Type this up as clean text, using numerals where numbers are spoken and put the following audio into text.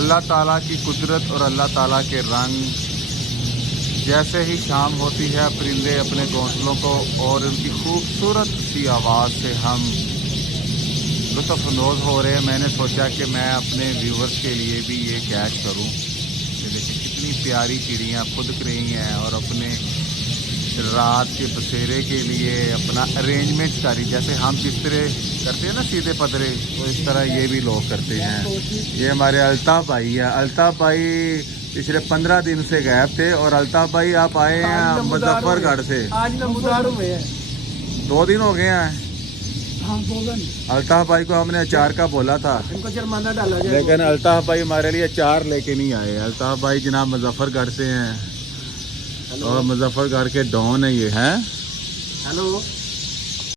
اللہ تعالیٰ کی قدرت اور اللہ تعالیٰ کے رنگ. جیسے ہی شام ہوتی ہے پرندے اپنے گھونسلوں کو اور ان کی خوبصورت سی آواز سے ہم لطف اندوز ہو رہے ہیں. میں نے سوچا کہ میں اپنے ویورز کے لیے بھی یہ کیچ کروں کہ دیکھیں کتنی پیاری چڑیاں پھدک رہی ہیں اور اپنے رات کے بسیرے کے لیے اپنا ارینجمنٹ کری. جیسے ہم بسترے کرتے ہیں نا سیدھے پدرے، تو اس طرح یہ بھی لوگ کرتے ہیں. یہ ہمارے الطاف بھائی ہیں. الطاف بھائی پچھلے 15 دن سے غائب تھے. اور الطاف بھائی آپ آئے ہیں مظفر گڑھ سے، آج نمودار ہوئے ہیں، 2 دن ہو گئے ہیں. ہاں 2 دن. الطاف بھائی کو ہم نے اچار کا بولا تھا، ان کو جرمانہ ڈالا جائے. لیکن الطاف بھائی ہمارے لیے اچار لے کے نہیں آئے. الطاف بھائی جناب مظفر گڑھ سے ہیں اور مظفر گڑھ کے ڈون ہیں. یہ ہیں ہیلو